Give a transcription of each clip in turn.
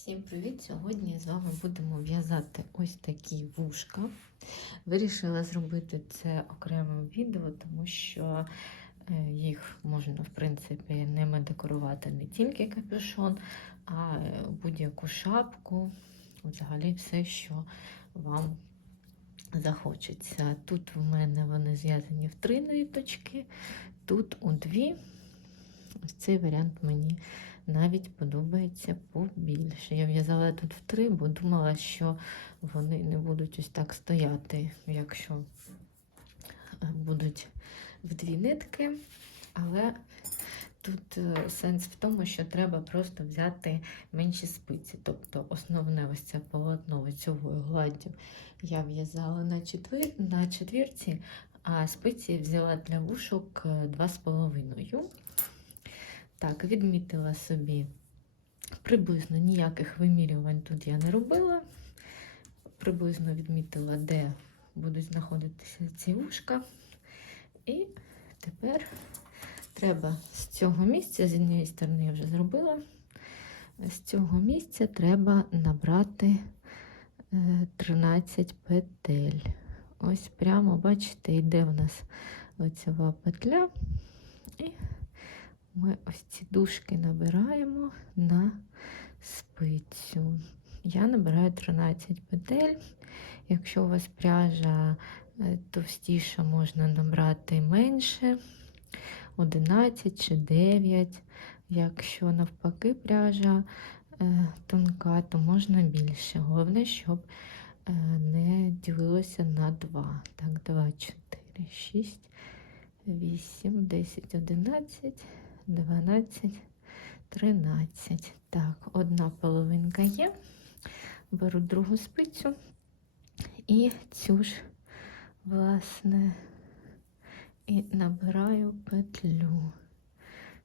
Всім привіт! Сьогодні з вами будемо в'язати ось такі вушка. Вирішила зробити це окремим відео, тому що е, їх можна, в принципі, ними декорувати не тільки капюшон, а е, будь-яку шапку, взагалі все, що вам захочеться. Тут в мене вони зв'язані в три ниточки, тут у дві. Ось цей варіант мені навіть подобається побільше. Я в'язала тут в три, бо думала, що вони не будуть ось так стояти, якщо е, будуть в дві нитки. Але тут е, сенс в тому, що треба просто взяти менші спиці. Тобто основне ось це полотно лицьовою гладдю я в'язала на, четвір... на четвірці, а спиці взяла для вушок 2,5. Так, відмітила собі приблизно ніяких вимірювань тут я не робила. Приблизно відмітила, де будуть знаходитися ці вушка. І тепер треба з цього місця, з однієї сторони я вже зробила, з цього місця треба набрати 13 петель. Ось прямо, бачите, йде в нас лицева петля. Ми ось ці дужки набираємо на спицю. Я набираю 13 петель. Якщо у вас пряжа е, товстіша, можна набрати менше, 11 чи 9. Якщо навпаки пряжа е, тонка, то можна більше. Головне, щоб е, не ділилося на 2. Так, 2, 4, 6, 8, 10, 11. 12, 13. Так, одна половинка є. Беру другу спицю і цю ж, власне, і набираю петлю.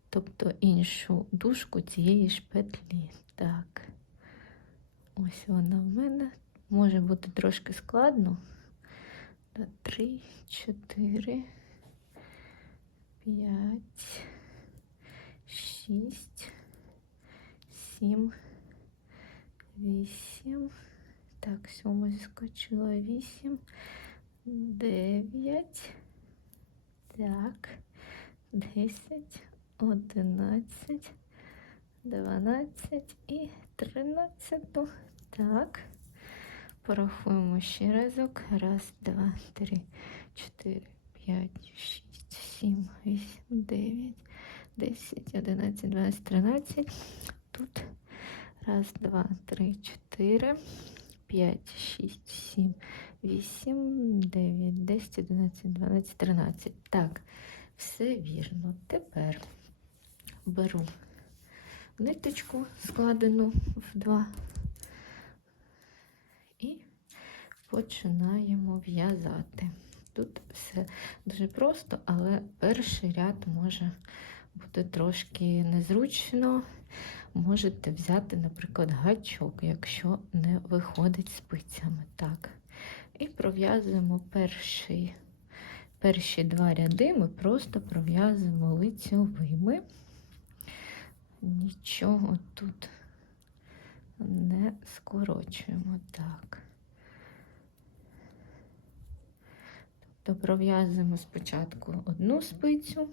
Тобто іншу дужку цієї ж петлі. Так, ось вона в мене. Може бути трошки складно. Три, чотири, п'ять шість, сім, вісім. Так, сьома зіскочила вісім, дев'ять. Так, десять, одинадцять, дванадцять і тринадцяту. Так. Порахуємо ще разок. Раз, два, три, чотири, п'ять, шість, сім, вісім, дев'ять. 10, 11, 12, 13. Тут раз, два, три, чотири, п'ять, шість, сім, вісім, дев'ять, десять, одинадцять, дванадцять, тринадцять. Так, все вірно. Тепер беру ниточку, складену в два, і починаємо в'язати. Тут все дуже просто, але перший ряд може буде трошки незручно. Можете взяти, наприклад, гачок, якщо не виходить спицями. Так. І пров'язуємо перші, перші два ряди, ми просто пров'язуємо лицьовими. Нічого тут не скорочуємо. Так. Тобто пров'язуємо спочатку одну спицю.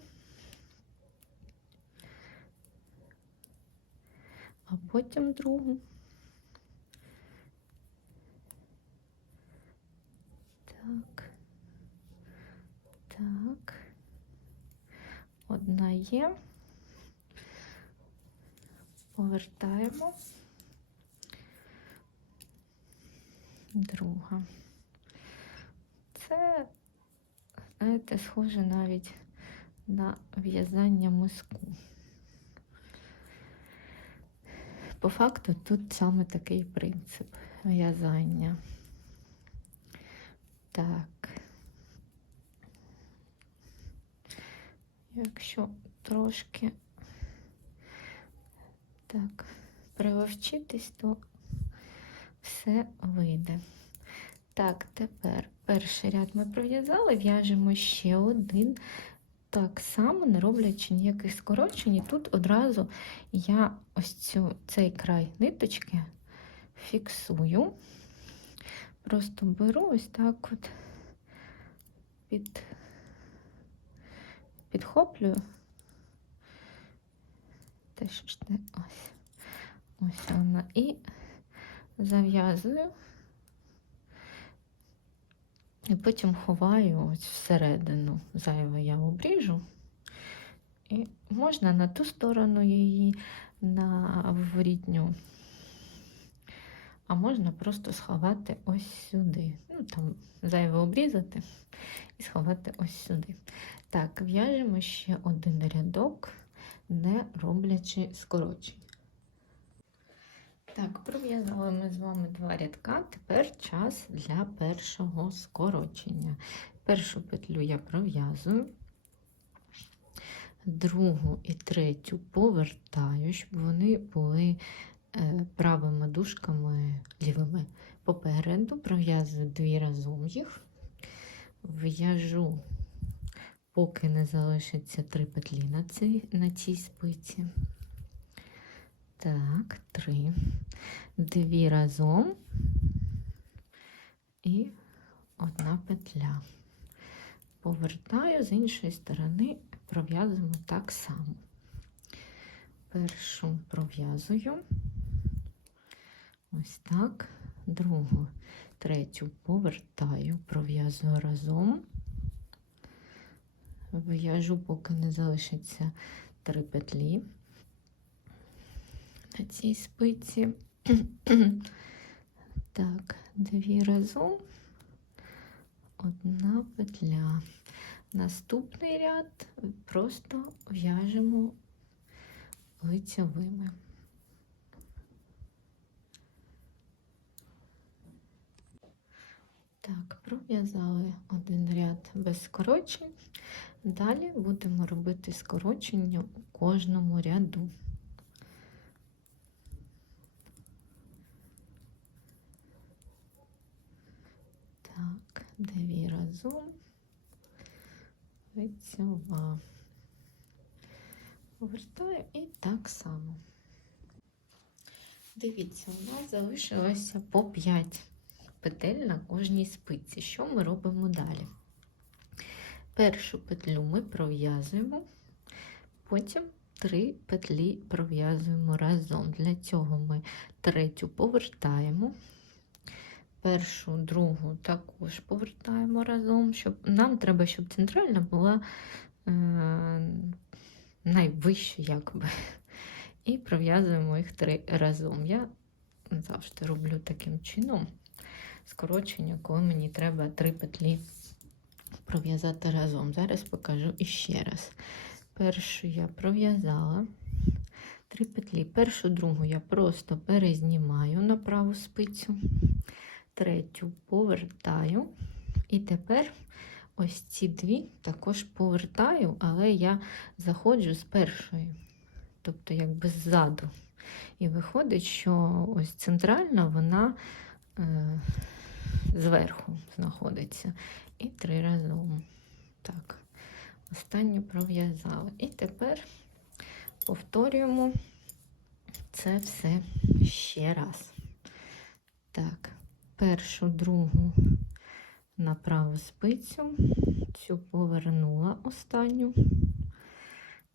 А потім другу. Так, так, одна є, повертаємо, друга. Це, знаєте, схоже навіть на в'язання миску. По факту тут саме такий принцип в'язання. Так. Якщо трошки так приловчитись, то все вийде. Так, тепер перший ряд ми пров'язали, в'яжемо ще один так само, не роблячи ніяких скорочень. І тут одразу я ось цю, цей край ниточки фіксую. Просто беру ось так от під, підхоплюю. Те, що ж не ось. Ось вона. І зав'язую. І потім ховаю ось всередину. Зайве я обріжу. І можна на ту сторону її, на ворітню. А можна просто сховати ось сюди. Ну, там зайве обрізати і сховати ось сюди. Так, в'яжемо ще один рядок, не роблячи скорочень. Так, пров'язали ми з вами два рядка. Тепер час для першого скорочення. Першу петлю я пров'язую, другу і третю повертаю, щоб вони були е, правими дужками лівими. Попереду пров'язую дві разом їх, в'яжу, поки не залишиться три петлі на цій, на цій спиці. Так, три, дві разом. І одна петля. Повертаю з іншої сторони, пров'язуємо так само. Першу пров'язую. Ось так, другу, третю повертаю, пров'язую разом, в'яжу, поки не залишиться три петлі на цій спиці. Так, дві разом, одна петля. Наступний ряд просто в'яжемо лицьовими. Так, пров'язали один ряд без скорочень. Далі будемо робити скорочення у кожному ряду. Так, дві разом, лицьова. Повертаю і так само. Дивіться, у нас залишилося по 5 петель на кожній спиці. Що ми робимо далі? Першу петлю ми пров'язуємо, потім три петлі пров'язуємо разом. Для цього ми третю повертаємо, першу, другу також повертаємо разом. Щоб... Нам треба, щоб центральна була е... найвища, якби. І пров'язуємо їх три разом. Я завжди роблю таким чином скорочення, коли мені треба три петлі пров'язати разом. Зараз покажу іще раз. Першу я пров'язала три петлі. Першу другу я просто перезнімаю на праву спицю, третю повертаю. І тепер ось ці дві також повертаю, але я заходжу з першої, тобто якби ззаду. І виходить, що ось центральна вона е, зверху знаходиться. І три разом. Так, останню пров'язали. І тепер повторюємо це все ще раз. Так, першу, другу на праву спицю, цю повернула останню.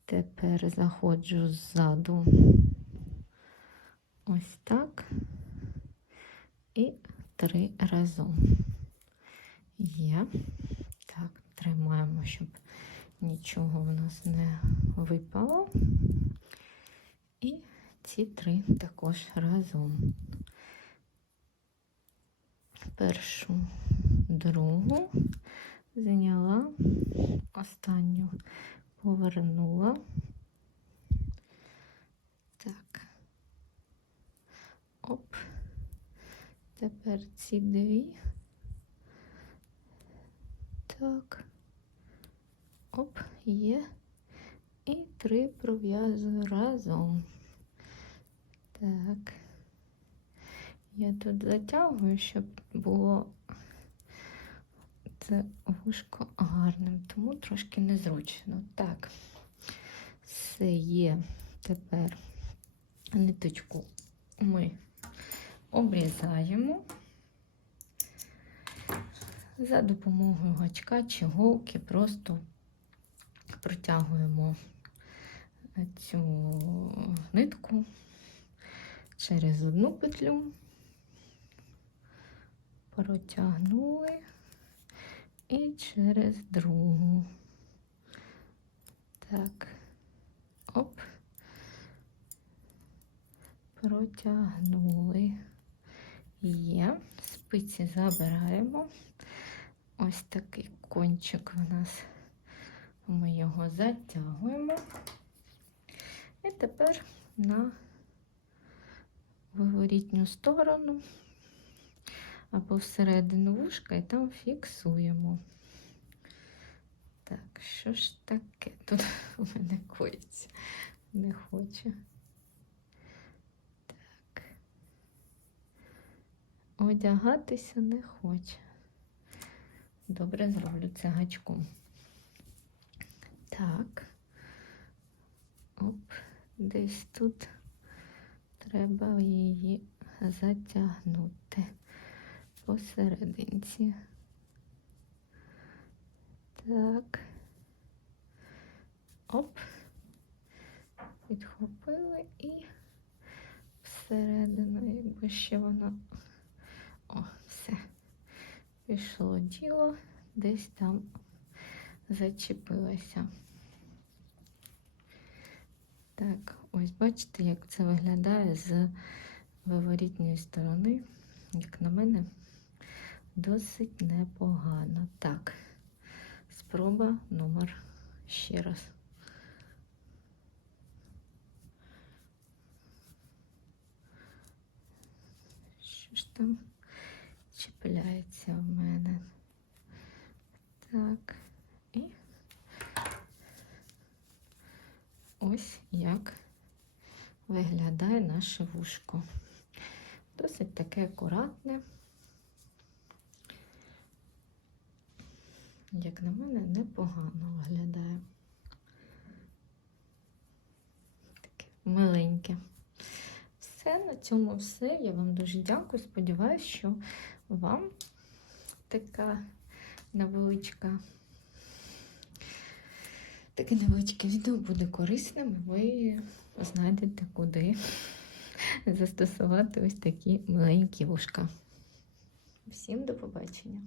Тепер заходжу ззаду ось так і три разом. Є. Так, тримаємо, щоб нічого в нас не випало. І ці три також разом. Першу, другу зайняла, останню повернула. Так. Оп. Тепер ці дві. Так. Оп, є. І три пров'язую разом. Так. Я тут затягую, щоб було це вушко гарним, тому трошки незручно. Так, все є. Тепер ниточку ми обрізаємо за допомогою гачка чи голки просто протягуємо цю нитку через одну петлю, протягнули і через другу. Так, оп, протягнули. Є, спиці забираємо. Ось такий кончик у нас. Ми його затягуємо. І тепер на виворітню сторону або всередину вушка і там фіксуємо. Так, що ж таке? Тут у мене коїться. Не хоче. Так. Одягатися не хоче. Добре, зроблю це гачком. Так. Оп, десь тут треба її затягнути посерединці. Так. Оп. Підхопили і всередину, якби ще воно. О, все. Пішло діло, десь там зачепилося. Так, ось бачите, як це виглядає з виворітньої сторони, як на мене, досить непогано. Так, спроба номер ще раз. Що ж там чіпляється в мене? Так, і ось як виглядає наше вушко. Досить таке акуратне. Як на мене, непогано виглядає. Таке миленьке. Все, на цьому все. Я вам дуже дякую. Сподіваюсь, що вам така невеличка. Таке невеличке відео буде корисним, ви знайдете, куди застосувати ось такі маленькі вушка. Всім до побачення!